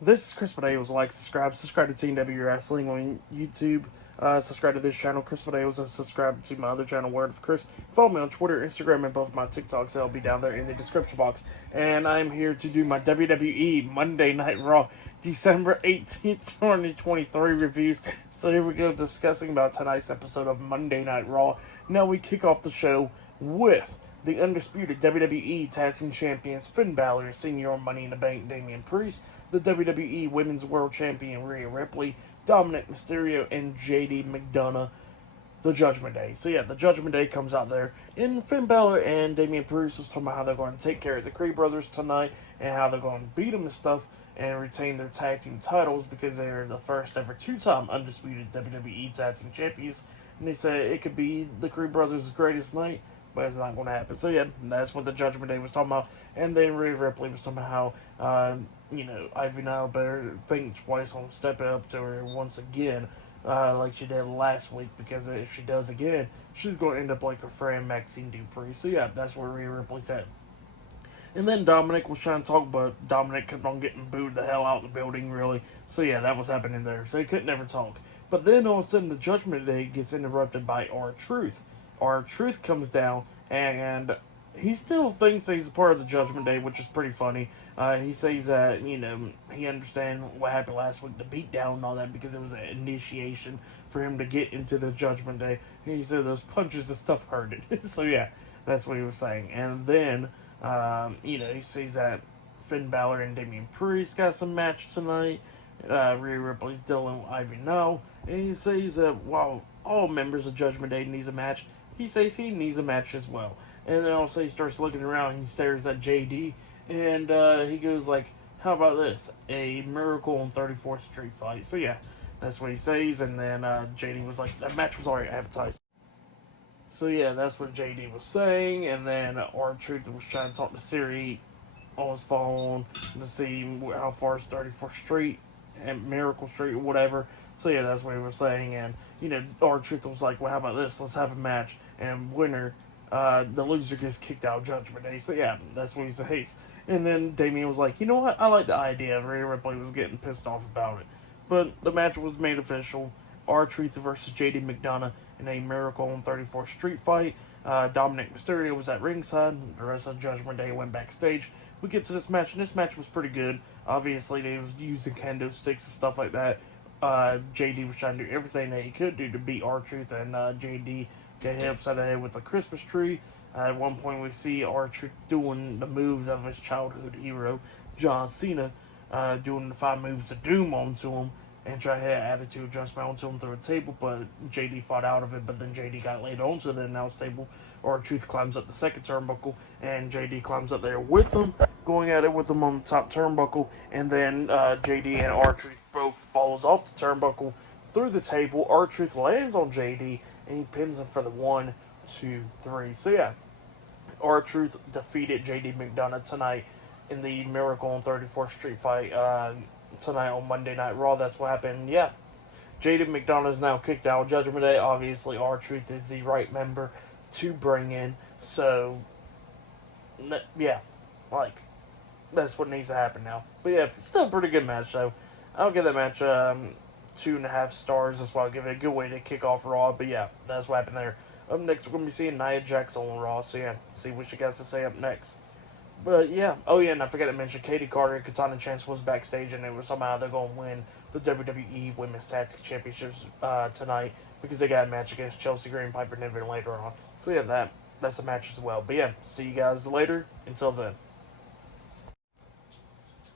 This is Chris Medeos. Like, subscribe to Team W Wrestling on YouTube. Subscribe to this channel, Chris Medeos, and subscribe to my other channel, Word of Chris. Follow me on Twitter, Instagram, and both my TikToks. They'll be down there in the description box. And I'm here to do my WWE Monday Night Raw, December 18th, 2023 reviews. So here we go, discussing about tonight's episode of Monday Night Raw. Now we kick off the show with the undisputed WWE Tag Team Champions Finn Balor, Senior Money in the Bank Damian Priest, the WWE Women's World Champion Rhea Ripley, Dominic Mysterio, and JD McDonough, the Judgment Day. So yeah, the Judgment Day comes out there, and Finn Balor and Damian Priest was talking about how they're going to take care of the Creed brothers tonight, and how they're going to beat them and stuff, and retain their tag team titles because they're the first ever two-time undisputed WWE Tag Team Champions. And they said it could be the Creed brothers' greatest night, but it's not going to happen. So yeah, that's what the Judgment Day was talking about. And then Rhea Ripley was talking about how, Ivy Nile better think twice on stepping up to her once again, like she did last week, because if she does again, she's going to end up like her friend Maxine Dupree. So yeah, that's what Rhea Ripley said. And then Dominic was trying to talk, but Dominic kept on getting booed the hell out of the building, really. So yeah, that was happening there. So he couldn't never talk. But then all of a sudden, the Judgment Day gets interrupted by R-Truth. R-Truth comes down, and he still thinks that he's a part of the Judgment Day, which is pretty funny. He says that, he understands what happened last week, the beatdown and all that, because it was an initiation for him to get into the Judgment Day. He said those punches and stuff hurted. So yeah, that's what he was saying. And then, he says that Finn Balor and Damian Priest got some match tonight. Rhea Ripley's dealing with Ivy No. And he says that while all members of Judgment Day needs a match, he says he needs a match as well. And then also he starts looking around, he stares at JD, and he goes like, how about this? A Miracle on 34th Street fight. So yeah, that's what he says. And then JD was like, that match was already advertised. So yeah, that's what JD was saying. And then R-Truth was trying to talk to Siri on his phone to see how far is 34th Street and Miracle Street or whatever. So yeah, that's what he was saying. And R-Truth was like, well, how about this? Let's have a match, and winner, the loser gets kicked out of Judgment Day. So yeah, that's what he says. And then Damien was like, you know what? I like the idea. Rhea Ripley was getting pissed off about it. But the match was made official. R-Truth versus JD McDonough in a Miracle on 34th Street fight. Dominic Mysterio was at ringside. The rest of Judgment Day went backstage. We get to this match, and this match was pretty good. Obviously, they was using kendo sticks and stuff like that. JD was trying to do everything that he could do to beat R-Truth, and JD got hit upside the head with a Christmas tree. At one point, we see R-Truth doing the moves of his childhood hero, John Cena, doing the 5 moves of doom onto him, and try to hit an attitude adjustment onto him through a table, but JD fought out of it, but then JD got laid onto the announce table. R-Truth climbs up the second turnbuckle, and JD climbs up there with him, going at it with him on the top turnbuckle, and then JD and R-Truth both falls off the turnbuckle through the table. R-Truth lands on JD, and he pins him for the 1, 2, 3. So yeah, R-Truth defeated JD McDonough tonight in the Miracle on 34th Street fight tonight on Monday Night Raw. That's what happened. Yeah, JD McDonough is now kicked out of Judgment Day. Obviously, R-Truth is the right member to bring in. So, yeah, like, that's what needs to happen now. But yeah, it's still a pretty good match, though. I'll give that match 2.5 stars. That's why I'll give it a good way to kick off Raw. But yeah, that's what happened there. Up next, we're going to be seeing Nia Jax on Raw. So yeah, see what you guys to say up next. But yeah, oh yeah, and I forgot to mention Katie Carter and Katana Chance was backstage, and it was somehow they're going to win the WWE Women's Tag Team Championships tonight, because they got a match against Chelsea Green, Piper Niven later on. So yeah, that's a match as well. But yeah, see you guys later. Until then.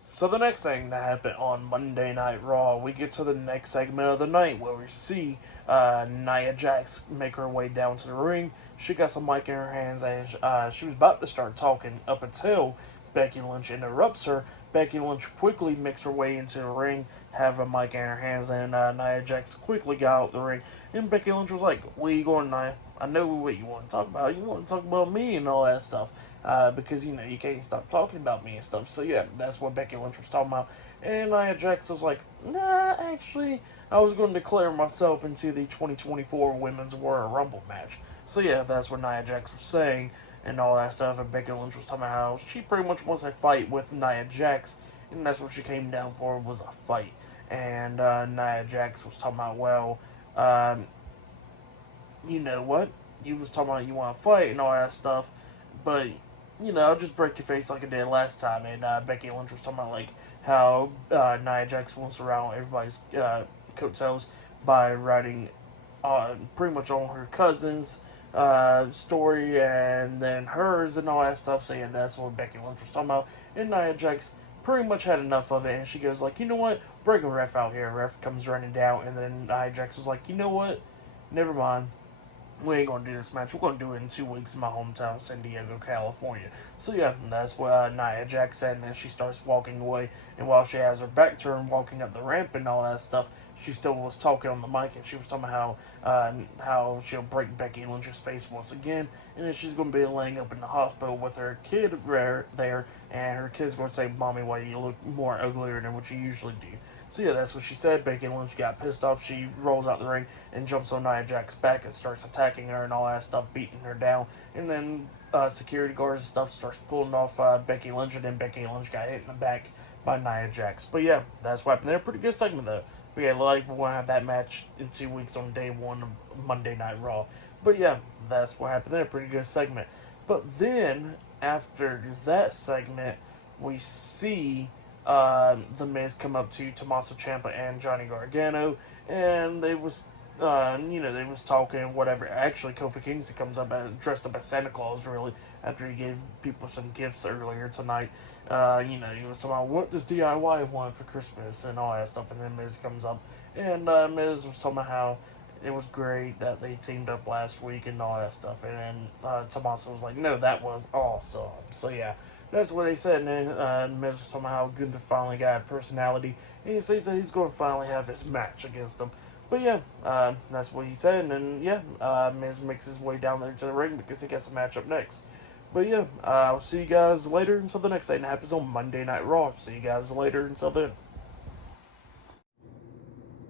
So the next thing that happened on Monday Night Raw, we get to the next segment of the night where we see Nia Jax make her way down to the ring. She got some mic in her hands, and she was about to start talking up until Becky Lynch interrupts her. Becky Lynch quickly makes her way into the ring, have a mic in her hands, and Nia Jax quickly got out the ring. And Becky Lynch was like, where you going, Nia? I know what you want to talk about. You want to talk about me and all that stuff. Because, you can't stop talking about me and stuff. So, yeah, that's what Becky Lynch was talking about. And Nia Jax was like, nah, actually, I was going to declare myself into the 2024 Women's Royal Rumble match. So, yeah, that's what Nia Jax was saying and all that stuff. And Becky Lynch was talking about how she pretty much wants a fight with Nia Jax and that's what she came down for, was a fight. And Nia Jax was talking about, well, um, you know what? You was talking about you want to fight and all that stuff, but I'll just break your face like I did last time. And Becky Lynch was talking about like how Nia Jax wants to ride on everybody's coattails by riding pretty much on her cousin's story and then hers and all that stuff. So yeah, that's what Becky Lynch was talking about. And Nia Jax pretty much had enough of it, and she goes like, you know what? Bring a ref out here. Ref comes running down, and then Nia Jax was like, you know what? Never mind. We ain't gonna do this match. We're gonna do it in 2 weeks in my hometown, San Diego, California. So yeah, that's what Nia Jax said, and then she starts walking away. And while she has her back turned, walking up the ramp and all that stuff, she still was talking on the mic, and she was talking about how she'll break Becky Lynch's face once again, and then she's gonna be laying up in the hospital with her kid there, and her kid's gonna say, "Mommy, why you look more uglier than what you usually do?" So yeah, that's what she said. Becky Lynch got pissed off. She rolls out the ring and jumps on Nia Jax's back and starts attacking her and all that stuff, beating her down. And then security guards and stuff starts pulling off Becky Lynch, and then Becky Lynch got hit in the back by Nia Jax. But yeah, that's what happened there. Pretty good segment though. But yeah, we're going to have that match in 2 weeks on day 1 of Monday Night Raw. But yeah, that's what happened there. Pretty good segment. But then, after that segment, we see The Miz come up to Tommaso Ciampa and Johnny Gargano, and they was they was talking, whatever. Actually, Kofi Kingston comes up dressed up as Santa Claus, really, after he gave people some gifts earlier tonight. He was talking about what does DIY want for Christmas and all that stuff, and then Miz comes up, and Miz was talking about how it was great that they teamed up last week and all that stuff, and then Tommaso was like, no, that was awesome. So yeah, that's what they said, and then Miz was talking about how Gunther finally got a personality, and he says that he's going to finally have his match against him. But yeah, that's what he said, and then yeah, Miz makes his way down there to the ring because he gets a match up next. But yeah, I'll see you guys later until the next thing that happens on Monday Night Raw. See you guys later until then.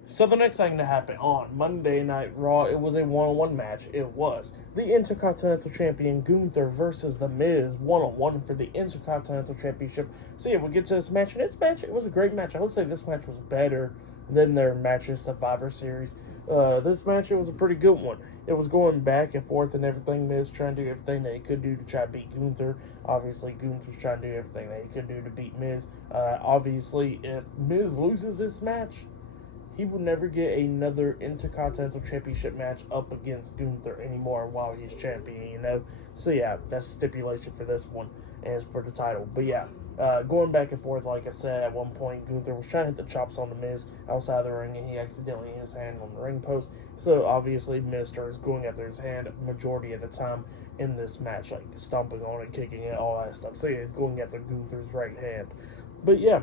So the next thing to happen on Monday Night Raw, it was a one-on-one match. It was the Intercontinental Champion Gunther versus The Miz, one-on-one for the Intercontinental Championship. So yeah, we'll get to this match. And this match, it was a great match. I would say this match was better than their matches Survivor Series. This match, it was a pretty good one. It was going back and forth and everything. Miz trying to do everything that he could do to try to beat Gunther. Obviously, Gunther was trying to do everything that he could do to beat Miz. Obviously, if Miz loses this match, he will never get another Intercontinental Championship match up against Gunther anymore while he's champion, So yeah, that's stipulation for this one, and it's for the title. But yeah, going back and forth, like I said, at one point, Gunther was trying to hit the chops on the Miz outside the ring, and he accidentally hit his hand on the ring post. So obviously, Miz starts going after his hand majority of the time in this match, like stomping on it, kicking it, all that stuff. So yeah, he's going after Gunther's right hand. But yeah,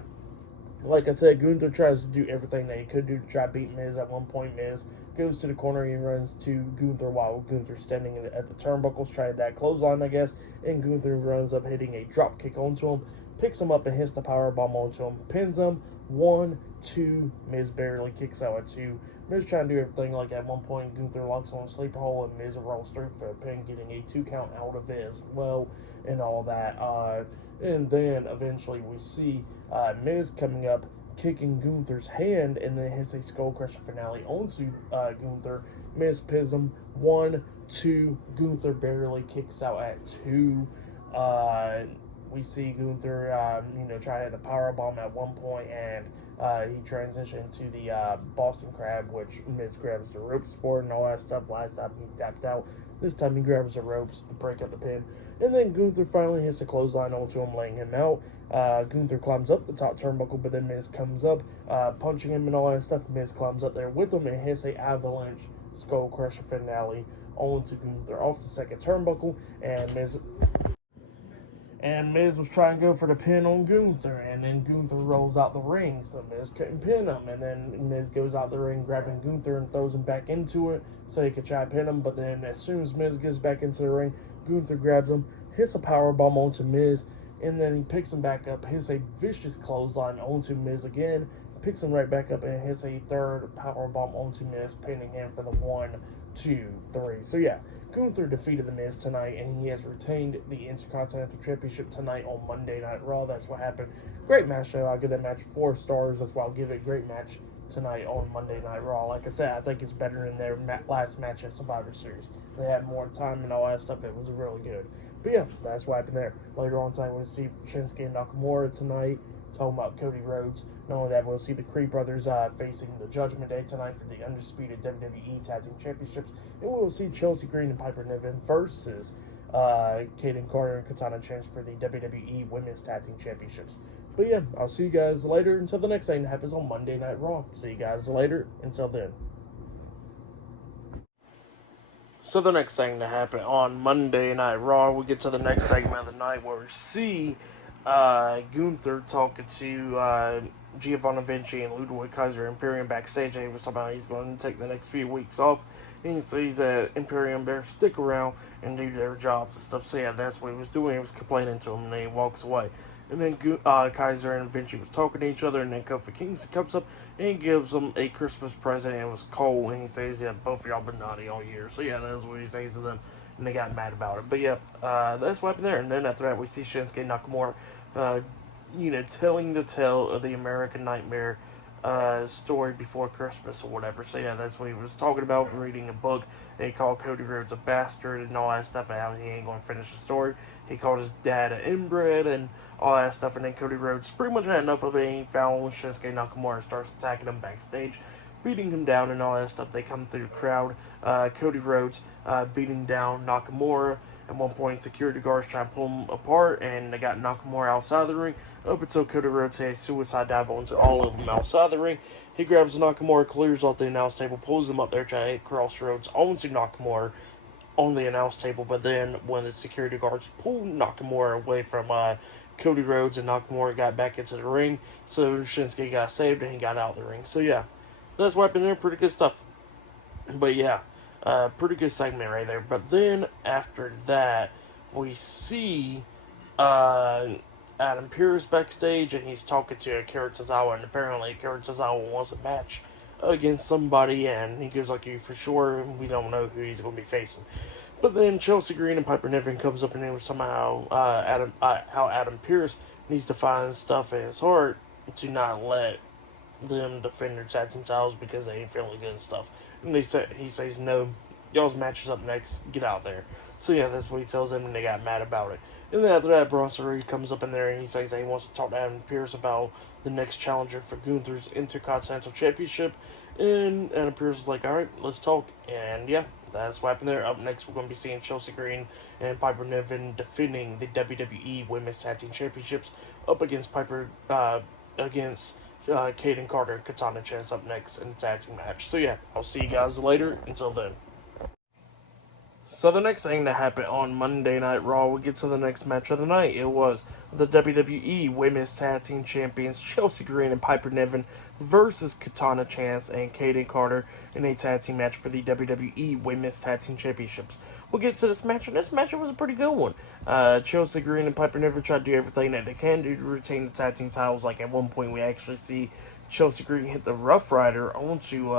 like I said, Gunther tries to do everything that he could do to try to beat Miz. At one point, Miz goes to the corner and runs to Gunther while Gunther's standing at the turnbuckles trying that clothesline, I guess. And Gunther runs up hitting a drop kick onto him, picks him up and hits the power bomb onto him, pins him. 1, 2, Miz barely kicks out at 2. Miz trying to do everything. Like at one point, Gunther locks on a sleeper hole and Miz rolls through for a pin, getting a 2 count out of it as well, and all that. And then eventually we see Miz coming up, kicking Gunther's hand, and then hits a skull crusher finale onto Gunther. Miz pins him. 1, 2, Gunther barely kicks out at 2. We see Gunther, try to hit a power bomb at one point, and he transitioned to the Boston Crab, which Miz grabs the ropes for and all that stuff. Last time he tapped out. This time he grabs the ropes to break up the pin. And then Gunther finally hits a clothesline onto him, laying him out. Gunther climbs up the top turnbuckle, but then Miz comes up, punching him and all that stuff. Miz climbs up there with him and hits a avalanche skull crusher finale onto Gunther off the second turnbuckle, and Miz was trying to go for the pin on Gunther, and then Gunther rolls out the ring, so Miz couldn't pin him. And then Miz goes out the ring, grabbing Gunther and throws him back into it so he could try to pin him. But then as soon as Miz gets back into the ring, Gunther grabs him, hits a powerbomb onto Miz, and then he picks him back up, hits a vicious clothesline onto Miz again, picks him right back up, and hits a third powerbomb onto Miz, pinning him for the 1, 2, 3. So yeah, Gunther defeated The Miz tonight, and he has retained the Intercontinental Championship tonight on Monday Night Raw. That's what happened. Great match, though. I'll give that match 4 stars. That's why I'll give it a great match tonight on Monday Night Raw. Like I said, I think it's better than their last match at Survivor Series. They had more time and all that stuff. It was really good. But yeah, that's what happened there. Later on tonight, we'll see Shinsuke and Nakamura tonight, talking about Cody Rhodes. Not only that, we'll see the Creed brothers facing the Judgment Day tonight for the undisputed WWE Tag Team Championships. And we'll see Chelsea Green and Piper Niven versus Kaden Carter and Katana Chance for the WWE Women's Tag Team Championships. But yeah, I'll see you guys later until the next thing that happens on Monday Night Raw. See you guys later. Until then. So the next thing to happen on Monday Night Raw, we get to the next segment of the night where we see Gunther talking to Giovanni Vinci and Ludwig Kaiser Imperium backstage, and he was talking about he's going to take the next few weeks off. And he says that Imperium better stick around and do their jobs and stuff. So yeah, that's what he was doing. He was complaining to him, and then he walks away. And then Kaiser and Vinci was talking to each other, and then Kofi Kingston comes up and he gives them a Christmas present. And it was cold, and he says, yeah, both of y'all been naughty all year. So yeah, that's what he says to them, and they got mad about it. But yeah, that's what happened there. And then after that, we see Shinsuke Nakamura, telling the tale of the American Nightmare story before Christmas or whatever. So yeah, that's what he was talking about, reading a book. And he called Cody Rhodes a bastard and all that stuff, and how he ain't going to finish the story. He called his dad an inbred and all that stuff, and then Cody Rhodes pretty much had enough of it. He found Shinsuke Nakamura and starts attacking him backstage, beating him down and all that stuff. They come through the crowd. Cody Rhodes beating down Nakamura. At one point, security guards try to pull him apart, and they got Nakamura outside the ring, up until Cody Rhodes had a suicide dive onto all of them outside the ring. He grabs Nakamura, clears off the announce table, pulls him up there, trying to hit Crossroads onto Nakamura on the announce table. But then when the security guards pulled Nakamura away from Cody Rhodes, and Nakamura got back into the ring, so Shinsuke got saved and he got out of the ring. So yeah, that's what happened there. Pretty good stuff. But yeah, pretty good segment right there. But then after that, we see Adam Pearce backstage, and he's talking to Akira Tozawa, and apparently Akira Tozawa wants a match against somebody, and he goes like, "You for sure?" We don't know who he's going to be facing. But then Chelsea Green and Piper Niven comes up, and they were somehow how Adam Pearce needs to find stuff in his heart to not let them defend their tag team titles because they ain't feeling good and stuff. And he says, "No, y'all's match is up next. Get out there." So yeah, that's what he tells them, and they got mad about it. And then after that, Bronson Reed comes up in there, and he says that he wants to talk to Adam Pearce about the next challenger for Gunther's Intercontinental Championship. And Adam Pearce was like, "All right, let's talk." And yeah, that's what happened there. Up next, we're going to be seeing Chelsea Green and Piper Niven defending the WWE Women's Tag Team Championships up against Kaden Carter and Katana Chance up next in the tag team match. So yeah, I'll see you guys later. Until then. So the next thing that happened on Monday Night Raw, we get to the next match of the night. It was the WWE Women's Tag Team Champions Chelsea Green and Piper Niven versus Katana Chance and Kaden Carter in a tag team match for the WWE Women's Tag Team Championships. We'll get to this match, and this match was a pretty good one. Chelsea Green and Piper Niven tried to do everything that they can do to retain the tag team titles. Like at one point, we actually see Chelsea Green hit the Rough Rider onto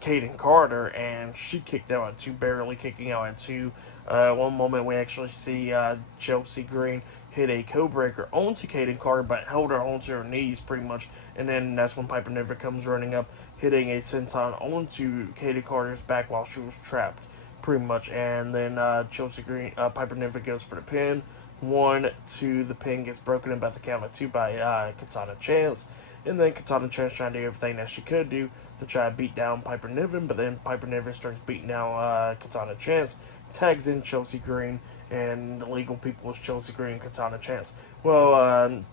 Kaden Carter, and she kicked out at 2, barely kicking out at 2. One moment we actually see Chelsea Green hit a codebreaker onto Kaden Carter, but held her onto her knees pretty much, and then that's when Piper Niven comes running up, hitting a senton onto Kaden Carter's back while she was trapped, pretty much, and then Piper Niven goes for the pin. 1, 2, the pin gets broken up at the count of 2 by Katana Chance, and then Katana Chance trying to do everything that she could do to try to beat down Piper Niven, but then Piper Niven starts beating down Katana Chance, tags in Chelsea Green, and the legal people is Chelsea Green and Katana Chance. Well,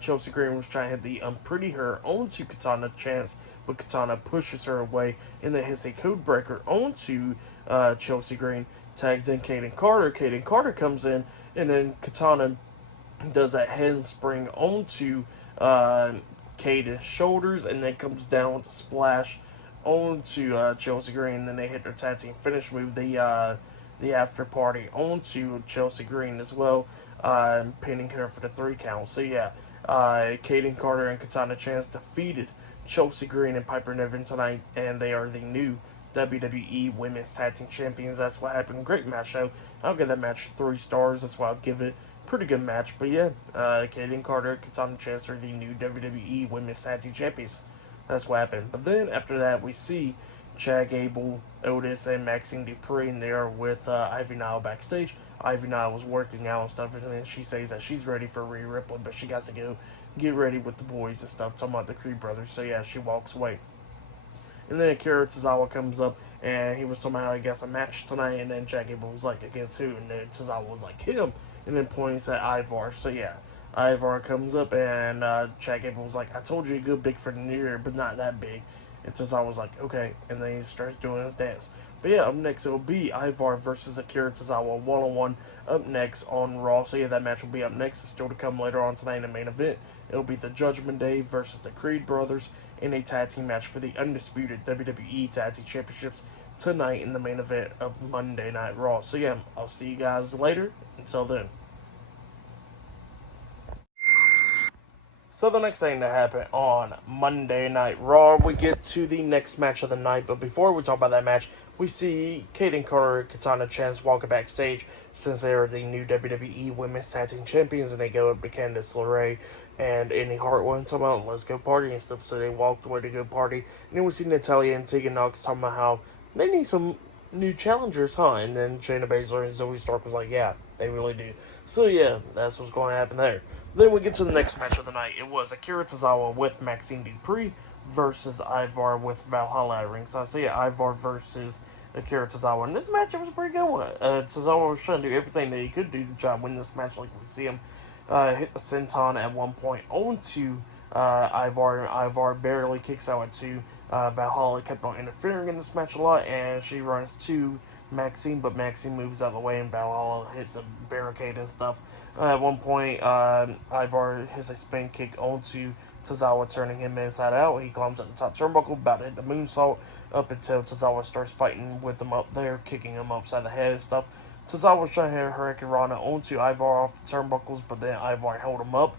Chelsea Green was trying to hit the Unpretty Her onto Katana Chance, but Katana pushes her away, and then hits a codebreaker onto Chelsea Green, tags in Kaden Carter. Kaden Carter comes in, and then Katana does that handspring onto Kaden's shoulders, and then comes down with a splash onto Chelsea Green. And then they hit their tag team finish move, the after party, onto Chelsea Green as well, pinning her for the 3 count. So yeah, Kaden Carter and Katana Chance defeated Chelsea Green and Piper Niven tonight, and they are the new WWE Women's Tag Team Champions. That's what happened. Great match, though. I'll give that match 3 stars. That's why I'll give it. Pretty good match. But yeah, Kaden Carter, Katana Chance are the new WWE Women's Tag Team Champions. That's what happened. But then after that, we see Chad Gable, Otis, and Maxine Dupree, and they are with Ivy Nile backstage. Ivy Nile was working out and stuff, and then she says that she's ready for Rhea Ripley, but she got to go get ready with the boys and stuff, talking about the Creed brothers. So yeah, she walks away. And then Akira Tozawa comes up, and he was talking about how he gets a match tonight, and then Chad Gable was like, against who? And then Tozawa was like, him, and then points at Ivar. So yeah, Ivar comes up, and Chad Gable was like, I told you to go big for the new year, but not that big. And Tozawa was like, okay, and then he starts doing his dance. But yeah, up next it will be Ivar versus Akira Tozawa one-on-one up next on Raw. So yeah, that match will be up next. It's still to come later on tonight in the main event. It'll be the Judgment Day versus the Creed brothers in a tag team match for the undisputed WWE Tag Team Championships tonight in the main event of Monday Night Raw. So yeah, I'll see you guys later. Until then. So the next thing to happen on Monday Night Raw, we get to the next match of the night. But before we talk about that match, we see Kaden Carter, Katana Chance walking backstage since they are the new WWE Women's Tag Team Champions, and they go up to Candice LeRae and Indy Hartwell talking about let's go party and stuff. So they walked away to go party, and then we see Natalya and Tegan Nox talking about how they need some new challengers, huh? And then Shayna Baszler and Zoe Stark was like, yeah, they really do. So yeah, that's what's going to happen there. Then we get to the next match of the night. It was Akira Tozawa with Maxine Dupree versus Ivar with Valhalla at ringside. So yeah, Ivar versus Akira Tozawa. And this match, it was a pretty good one. Tozawa was trying to do everything that he could do to try and win this match. Like we see him hit the senton at one point onto Ivar, and Ivar barely kicks out at 2. Valhalla kept on interfering in this match a lot, and she runs to Maxine, but Maxine moves out of the way, and Valhalla hit the barricade and stuff. At one point, Ivar hits a spin kick onto Tozawa, turning him inside out. He climbs up the top turnbuckle, about to hit the moonsault, up until Tozawa starts fighting with him up there, kicking him upside the head and stuff. Tozawa was trying to hit Hurricane Rana onto Ivar off the turnbuckles, but then Ivar held him up,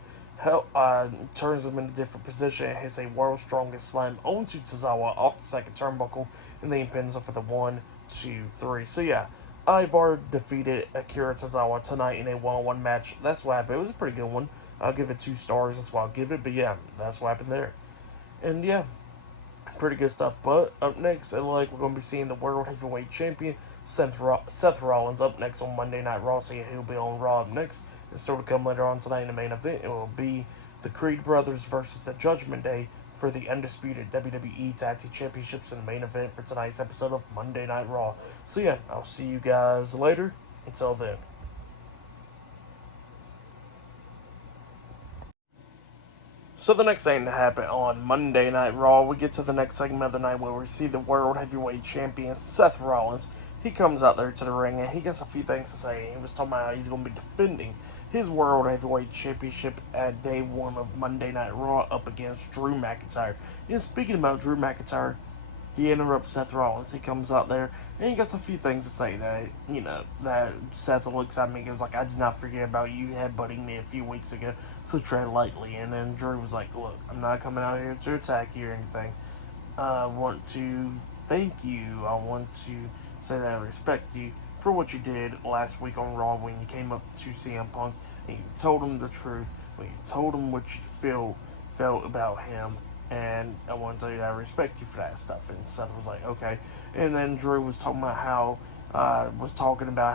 turns him in a different position, and hits a World's Strongest Slam onto Tozawa off the second turnbuckle, and then he pins him for the 1, 2, 3. So yeah, Ivar defeated Akira Tozawa tonight in a one-on-one match. That's what happened. It was a pretty good one. I'll give it 2 stars. That's what I'll give it. But yeah, that's what happened there. And yeah, pretty good stuff. But up next, we're going to be seeing the World Heavyweight Champion, Seth Rollins, up next on Monday Night Raw. So yeah, he'll be on Raw up next. And still to come later on tonight in the main event, it will be the Creed brothers versus the Judgment Day for the undisputed WWE Tag Team Championships in the main event for tonight's episode of Monday Night Raw. So yeah, I'll see you guys later. Until then. So the next thing to happen on Monday Night Raw, we get to the next segment of the night where we see the World Heavyweight Champion, Seth Rollins. He comes out there to the ring, and he gets a few things to say. He was talking about how he's going to be defending his World Heavyweight Championship at Day 1 of Monday Night Raw up against Drew McIntyre. And speaking about Drew McIntyre, he interrupts Seth Rollins. He comes out there, and he gets a few things to say that, that Seth looks at me and goes like, I did not forget about you headbutting me a few weeks ago, so tread lightly. And then Drew was like, look, I'm not coming out here to attack you or anything. I want to thank you. I want to say that I respect you for what you did last week on Raw when you came up to CM Punk and you told him the truth, when you told him what you felt about him, and I want to tell you that I respect you for that stuff. And Seth was like, okay. And then Drew was talking about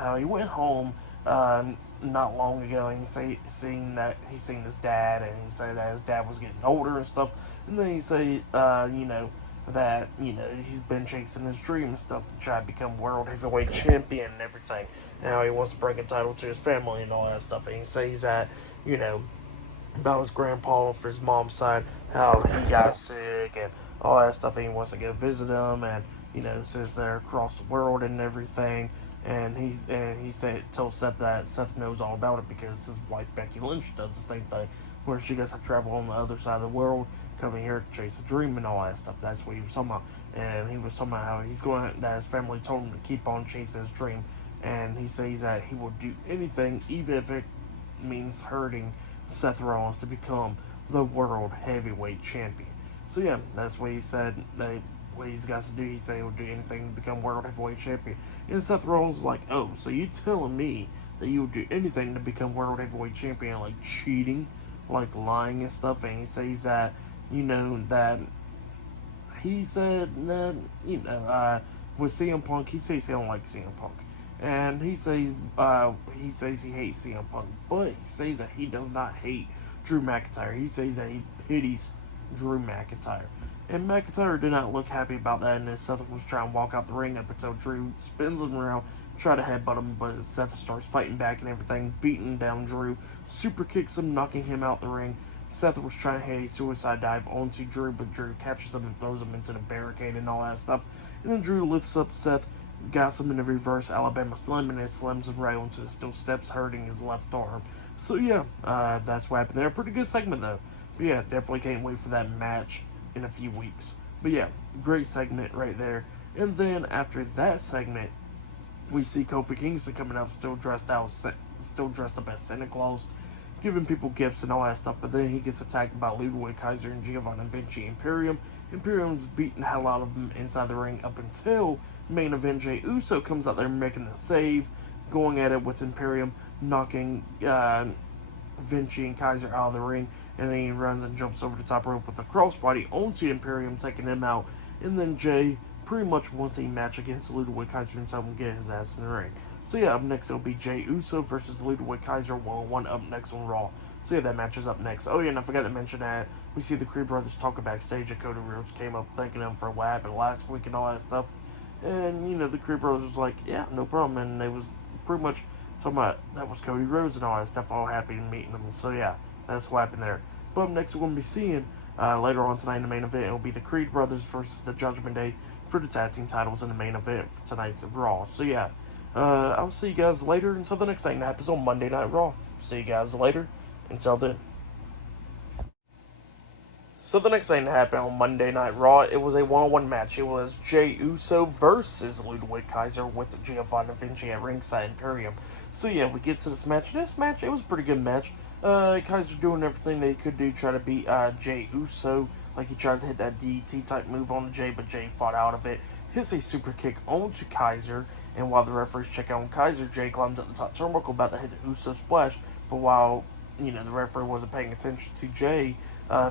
how he went home not long ago, and he seen his dad, and he said that his dad was getting older and stuff. And then he said, that he's been chasing his dream and stuff to try to become World Heavyweight Champion and everything. And how he wants to bring a title to his family and all that stuff. And he says that, about his grandpa for his mom's side, how he got sick and all that stuff, and he wants to go visit him, and says they're across the world and everything. And he told Seth that Seth knows all about it because his wife Becky Lynch does the same thing, where she gets to travel on the other side of the world, coming here to chase a dream and all that stuff. That's what he was talking about. And he was talking about how that his family told him to keep on chasing his dream, and he says that he will do anything, even if it means hurting Seth Rollins, to become the World Heavyweight Champion. So yeah, that's what he said. what he's got to do. He said he'll do anything to become World Heavyweight Champion. And Seth Rollins is like, oh, so you telling me that you would do anything to become World Heavyweight Champion, like cheating, like lying and stuff? And he says that, that he said that, with CM Punk, he says he don't like CM Punk. And he says he hates CM Punk, but he says that he does not hate Drew McIntyre. He says that he pities Drew McIntyre. And McIntyre did not look happy about that, and then Seth was trying to walk out the ring up until Drew spins him around, try to headbutt him, but Seth starts fighting back and everything, beating down Drew, super kicks him, knocking him out the ring. Seth was trying to hit a suicide dive onto Drew, but Drew catches him and throws him into the barricade and all that stuff. And then Drew lifts up Seth, got him in a reverse Alabama Slam, and it slams him right onto the steel steps, hurting his left arm. So yeah, that's what happened there. Pretty good segment though. But yeah, definitely can't wait for that match in a few weeks. But yeah, great segment right there. And then after that segment, we see Kofi Kingston coming up, still dressed up as Santa Claus, giving people gifts and all that stuff. But then he gets attacked by Ludwig Kaiser and Giovanni Vinci Imperium. Imperium's beating the hell out of him inside the ring up until main event Jey Uso comes out there making the save, going at it with Imperium, knocking Vinci and Kaiser out of the ring, and then he runs and jumps over the top rope with a crossbody onto Imperium, taking him out. And then Jey pretty much wants a match against Ludwig Kaiser until he get his ass in the ring. So yeah, up next it'll be Jey Uso versus Ludwig Kaiser 1-on-1 up next on Raw. So yeah, that match is up next. Oh yeah, and I forgot to mention that we see the Creed brothers talking backstage, and Cody Rhodes came up thanking them for what happened last week and all that stuff. And the Creed brothers was like, yeah, no problem. And they was pretty much talking about that was Cody Rhodes and all that stuff, all happy and meeting them. So yeah, that's what happened there. But up next we're going to be seeing later on tonight in the main event, it'll be the Creed brothers versus the Judgment Day for the tag team titles in the main event for tonight's Raw. So yeah, I'll see you guys later until the next thing that happens on Monday Night Raw. See you guys later. Until then. So the next thing that happened on Monday Night Raw, it was a one-on-one match. It was Jey Uso versus Ludwig Kaiser with Giovanni Vinci at ringside Imperium. So yeah, we get to this match. This match, it was a pretty good match. Kaiser doing everything they could do, try to beat Jey Uso. Like he tries to hit that DDT type move on Jey, but Jey fought out of it. Hits a super kick onto Kaiser, and while the referees check out on Kaiser, Jey climbs up the top turnbuckle about to hit the Uso splash. But while the referee wasn't paying attention to Jey,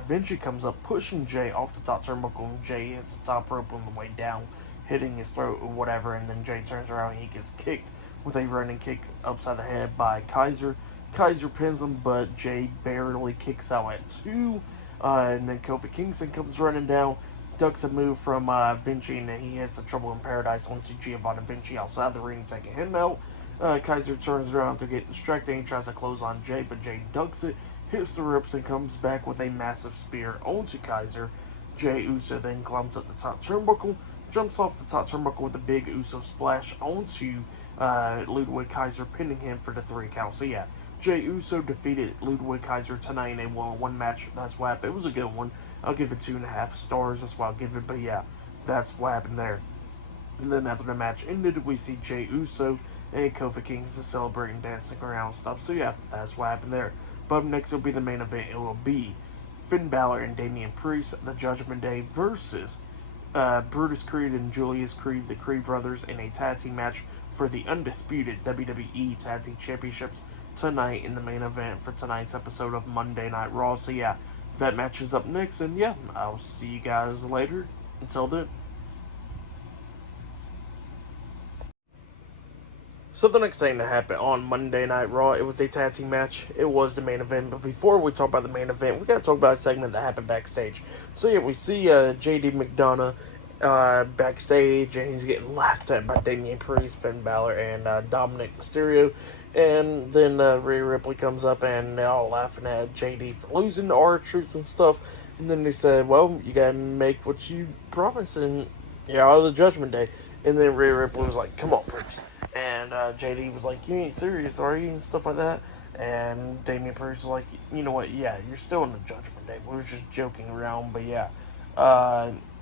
Vinci comes up, pushing Jey off the top turnbuckle, and Jey hits the top rope on the way down, hitting his throat or whatever, and then Jey turns around and he gets kicked with a running kick upside the head by Kaiser. Kaiser pins him, but Jey barely kicks out at 2, and then Kofi Kingston comes running down, ducks a move from Vinci, and then he hits the Trouble in Paradise onto Giovanni Vinci outside the ring, taking him out. Kaiser turns around to get distracted, and he tries to close on Jey, but Jey ducks it, hits the ropes, and comes back with a massive spear onto Kaiser. Jey Uso then climbs up the top turnbuckle, jumps off the top turnbuckle with a big Uso splash onto Ludwig Kaiser, pinning him for the 3 count. So yeah, Jey Uso defeated Ludwig Kaiser tonight in a one-on-one match. That's what happened. It was a good one. I'll give it 2.5 stars. That's what I'll give it. But yeah, that's what happened there. And then after the match ended, we see Jey Uso and Kofi Kingston celebrating, dancing around and stuff. So yeah, that's what happened there. But up next will be the main event. It will be Finn Balor and Damian Priest, the Judgment Day, versus Brutus Creed and Julius Creed, the Creed brothers, in a tag team match for the undisputed WWE Tag Team Championships tonight in the main event for tonight's episode of Monday Night Raw. So yeah, that match is up next, and yeah, I'll see you guys later. Until then. So the next thing that happened on Monday Night Raw, it was a tag team match. It was the main event. But before we talk about the main event, we got to talk about a segment that happened backstage. So yeah, we see JD McDonough backstage, and he's getting laughed at by Damian Priest, Finn Balor, and Dominic Mysterio. And then Rhea Ripley comes up, and they're all laughing at JD for losing the R-Truth and stuff. And then they said, well, you got to make what you promised, and you're out of the Judgment Day. And then Rhea Ripley was like, come on, Priest. And JD was like, you ain't serious, are you? And stuff like that. And Damian Priest was like, you know what, yeah, you're still in the Judgment Day. We were just joking around, but yeah.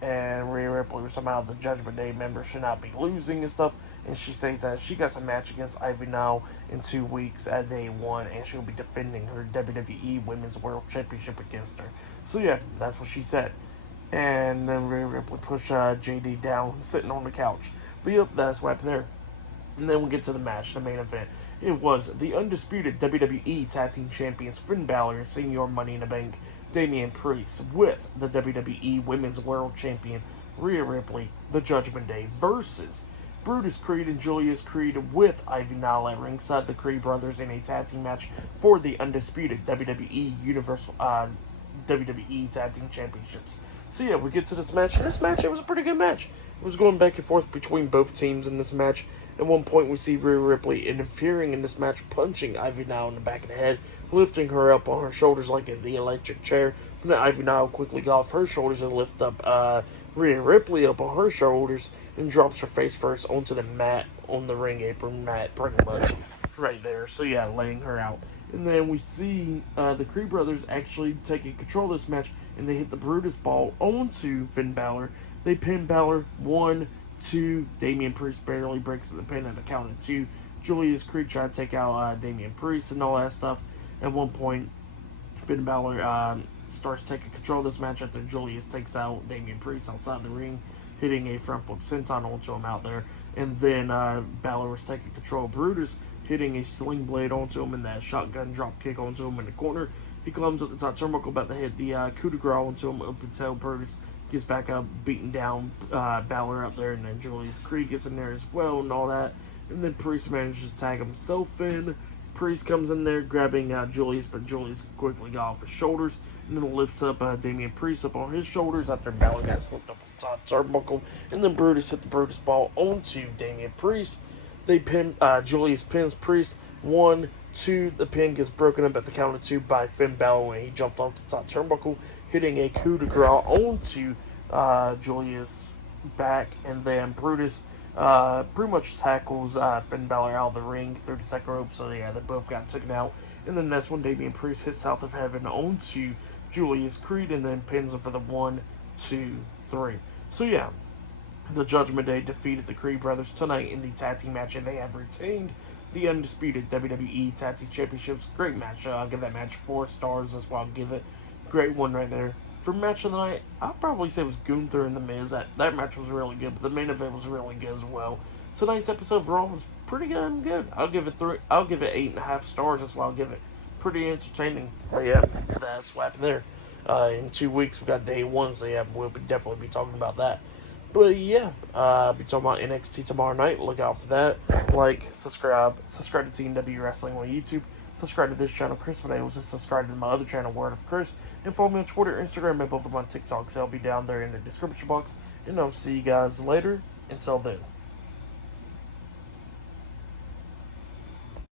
And Rhea Ripley was talking about the Judgment Day members should not be losing and stuff. And she says that she got some match against Ivy now in 2 weeks at Day 1, and she'll be defending her WWE Women's World Championship against her. So yeah, that's what she said. And then Rhea Ripley pushed JD down, sitting on the couch. But yep, that's what happened there. And then we get to the match, the main event. It was the undisputed WWE Tag Team Champions Finn Balor and Senior Money in the Bank Damian Priest with the WWE Women's World Champion Rhea Ripley, the Judgment Day, versus Brutus Creed and Julius Creed with Ivy Nile at ringside, the Creed brothers in a tag team match for the undisputed WWE Tag Team Championships. So yeah, we get to this match, and this match, it was a pretty good match. It was going back and forth between both teams in this match. At one point, we see Rhea Ripley interfering in this match, punching Ivy Nile in the back of the head, lifting her up on her shoulders like in the electric chair. But then Ivy Nile quickly got off her shoulders and lift up Rhea Ripley up on her shoulders and drops her face first onto the mat, on the ring apron mat, pretty much, right there. So yeah, laying her out. And then we see the Creed brothers actually taking control of this match, and they hit the Brutus ball onto Finn Balor. They pin Balor 1, 2. Damian Priest barely breaks the pin at the count of 2. Julius Creed tried to take out Damian Priest and all that stuff. At one point, Finn Balor starts taking control of this match after Julius takes out Damian Priest outside the ring, hitting a front flip senton onto him out there. And then Balor was taking control of Brutus, hitting a sling blade onto him and that shotgun drop kick onto him in the corner. He climbs up the top turnbuckle, about to hit the coup de grace onto him up until Brutus gets back up, beating down Balor out there, and then Julius Creed gets in there as well and all that. And then Priest manages to tag himself in. Priest comes in there grabbing Julius, but Julius quickly got off his shoulders and then lifts up Damian Priest up on his shoulders after Balor got slipped up on the top turnbuckle. And then Brutus hit the Brutus ball onto Damian Priest. They pin Julius pins Priest 1, 2. The pin gets broken up at the count of 2 by Finn Balor when he jumped off the top turnbuckle, hitting a coup de grace onto Julius' back, and then Brutus pretty much tackles Finn Balor out of the ring through the second rope. So yeah, they both got taken out. And then that's when Damian Priest hits South of Heaven onto Julius Creed and then pins him for the 1, 2, 3. So yeah, the Judgment Day defeated the Creed brothers tonight in the tag team match, and they have retained the undisputed WWE Tag Team Championships. Great match. I'll give that match 4 stars. That's why I'll give it. Great one right there. For match of the night, I'll probably say it was Gunther and The Miz. That match was really good, but the main event was really good as well. Tonight's episode of Raw was pretty good. I'll give it 3. I'll give it 8.5 stars. That's why I'll give it. Pretty entertaining. But yeah, that's what happened there. In 2 weeks, we got day 1, so yeah, we'll definitely be talking about that. But yeah, I'll be talking about NXT tomorrow night. Look out for that. Like, subscribe to TNW Wrestling on YouTube. Subscribe to this channel, Chris Videos, and subscribe to my other channel, Word of Chris. And follow me on Twitter, Instagram, and both of my TikToks. They'll be down there in the description box. And I'll see you guys later. Until then.